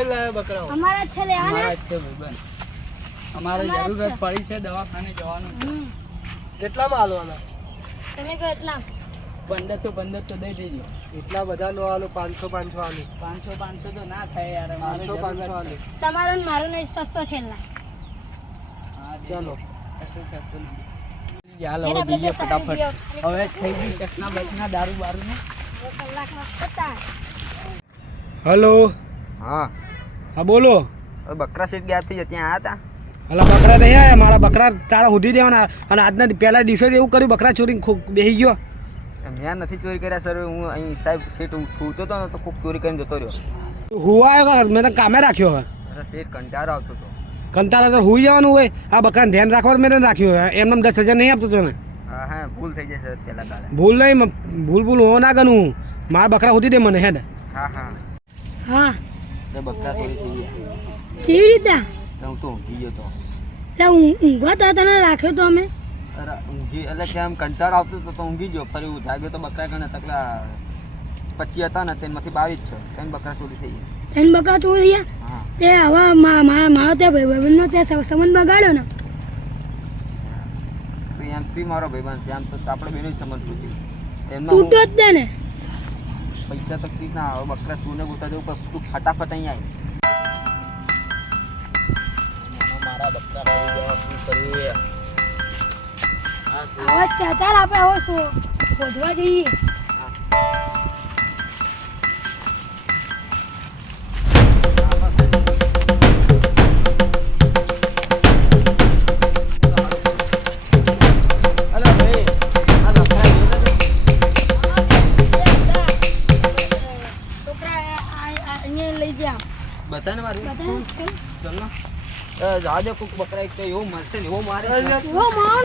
કઈ લાયા બકરાઓ? અમારા જ છે લેવાના. અમારા જ છે ભાઈબંધ. અમારે જરૂરત પડી છે દવાખાને જવાનું છે. કેટલામાં હાલવાના? તમે કહો એટલા 1500 દઈ દેજો. એટલા બધા નો હાલો, 500 હાલો. 500 તો ના થાય યાર. અમારે 500 જરૂરત હાલો. તમારો ને મારો ને 600 છેલ્લા. હા, ચાલો. કશું નહીં. ચાલ હવે જઈએ ફટાફટ. હવે થઈ ગઈ ચકના બચના દારૂ બારૂ. કલાકમાં પતા. હલો. હા હા બોલો. બકરા શેઠ ગયા ત્યાં આવ્યા હતા. અલા બકરા નહીં આયા, મારા બકરા તારા સુધી દેવાના. અને આજના પહેલા દિવસે જ એવું કર્યું, બકરા ચોરી બેસી ગયો. મેં નથી ચોરી કર્યા સર. હું અહીં સાહેબ શેઠ સૂતો હતો ને તો ખૂબ ચોરી કરીને જતો રહ્યો. હું આવ્યો મેં તને કામે રાખ્યો હવે. અરે શેઠ કંટાળો આવતો હતો. કંતારા તો હુઈ જવાનું હોય. આ બકરાને ધ્યાન રાખવાનું મેં તને રાખ્યું. એમને 10,000 નહીં આપતો તને. હા હા ભૂલ થઈ જાય સર પહેલા કાલે. ભૂલ નહીં, ભૂલ હો ના ગણું. મારા બકરા સુધી દે મને હેડ. હા હા હા એ બકરા ચોરી થઈ ગયા. કેવી રીતે? તો હું તો ઊંઘી ગયો હતો. એટલે ઊંઘવા તા તને રાખ્યો તો અમે. અરે ઊંઘી એટલે કે આમ કંટાળો આવતો હતો તો ઊંઘી ગયો. ફરી હું જાગ્યો તો બકરા ગણે તકલા 25 હતા ને તેમાંથી 22 છે. 3 બકરા ચોરી થઈ ગયા. ત્રણ બકરા ચોરી થયા. હા તે હવે મારો ત્યાં ભાઈબંધનો ત્યાં સંબંધ બગાડ્યો ને. તો એમથી મારો ભાઈબંધ છે. આમ તો આપણે બેને સમજ પૂછી એમનો તૂટો જ દે ને. પૈસા તો સીટ ના આવે. બકરા ચૂને ગોતા દેવું પણ તું ફટાફટ અહીં આવી. મારા બકરા થઈ ગયા. શું કરીએ? હા, શું? હવે ચાચાર આપણે હવે શું શોધવા જઈએ. અરે ભાઈ આ બકરા છોકરા અહીંયા લઈ ગયા. બતાને મારું બતાવો. ચાલ ના જાજો કોક બકરા એક તો એવો મરશે ને એવો મારે ઓ માણ